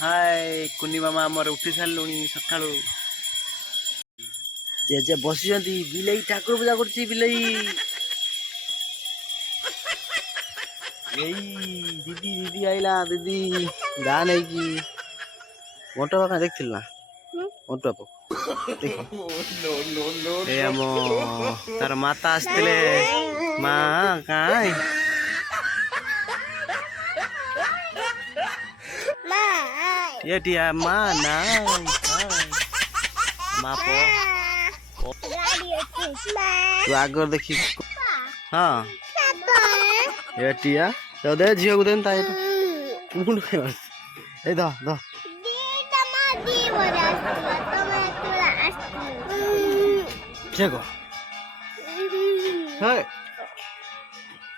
हाय कुनी मामा आमर उठी सारूँ सका जेजे बस बिलई ठाकुर पूजा कर दीदी दीदी आईला दीदी गाँ नहीं कि मोटा बापा देख ना मोटा बापा देख आम तार माता आसते माँ कहीं ये माँ ना माँ पो तू आग देखी हाँ ये टिया तो दे झील को देन ताई मुंड के बस ए द द चेको हाय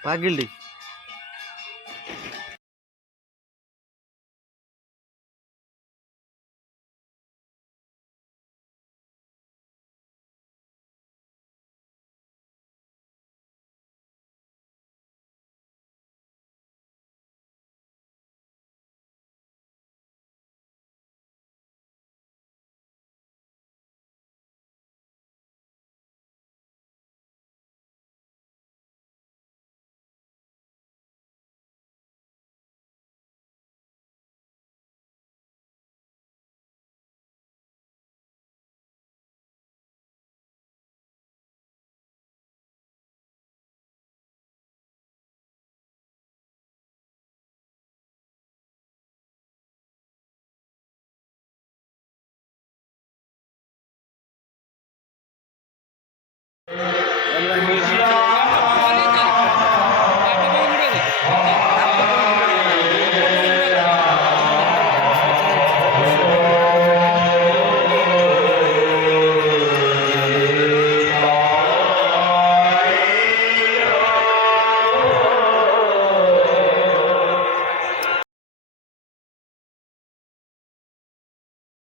पागिलडी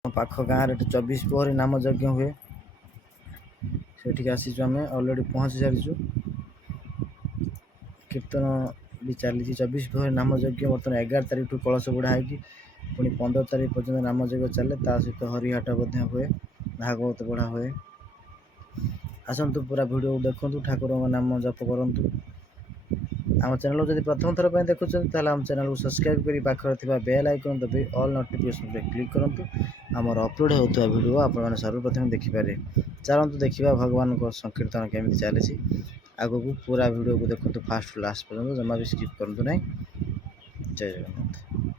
पाख गाँव 24 पोहरी नाम यज्ञ हुए से आसीचु आम अलरेडी पहुँची सारीचु कीर्तन भी चली 24 पोहरी नाम यज्ञ बर्तमान 11 तारीख ठू कलश बुढ़ा है पुणी 15 तारीख पर्यटन नाम यज्ञ चले सहित हरिहाट हुए भागवत पढ़ा हुए आसतु पूरा वीडियो देखु ठाकुर नाम जप करूँ आम चैनल जब प्रथम थर पर देखुं आम चैनल को सब्सक्राइब कर पाखे बेल आइकन दबे ऑल नोटिफिकेशन क्लिक करूँ आमर अपलोड होता वीडियो आप सर्वप्रथम देखिपारे चलतु देखा भगवान को संकीर्तन केमी चली आग को पूरा वीडियो को देखो फास्ट लास्ट पर्यटन जमा भी स्किप करूँ ना जय जगन्नाथ।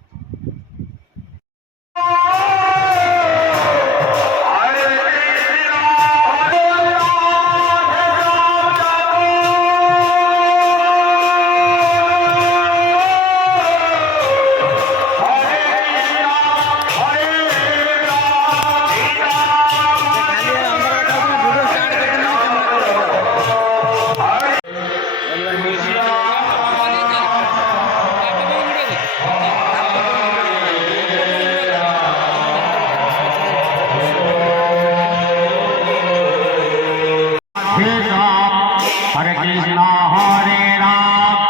हरे कृष्णा हरे राम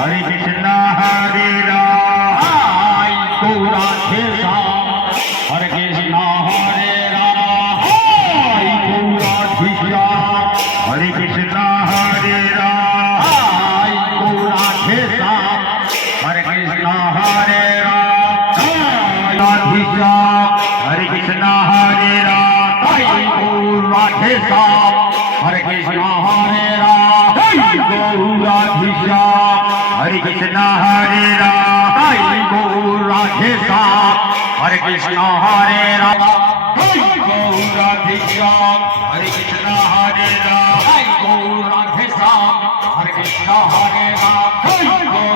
हरे कृष्णा हरे राम हरे कृष्णा हरे राम हरे कृष्णा हरे राम हरे कृष्णा हरे राम हरे कृष्णा हरे राम हरे कृष्णा हरे राम हरे कृष्णा हरे राम हरे कृष्णा हरे राम हरे कृष्णा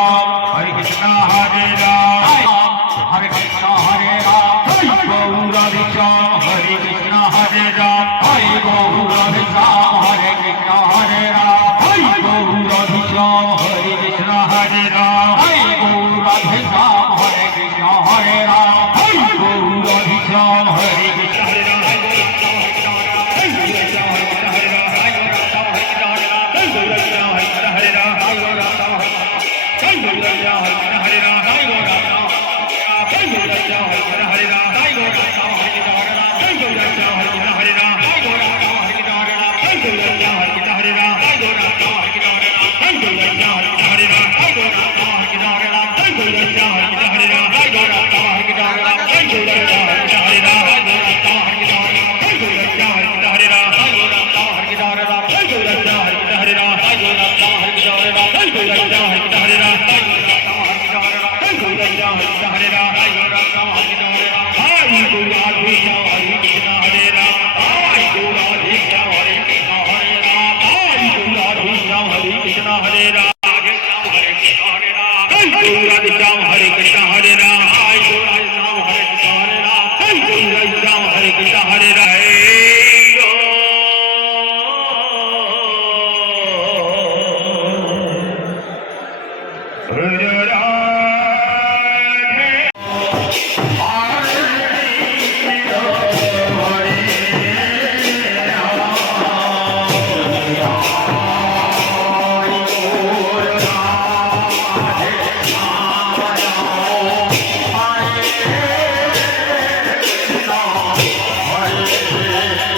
हरे राम हरे कृष्णा हरे राम हरे कृष्णा हरे राम हरे कृष्णा हरे राम हरे कृष्णा हरे राम हरे कृष्णा हरे राम हरे कृष्णा हरे राम हरे कृष्णा हरे राम हरे Krishna Hare Krishna, Hare Krishna, Hare Ram.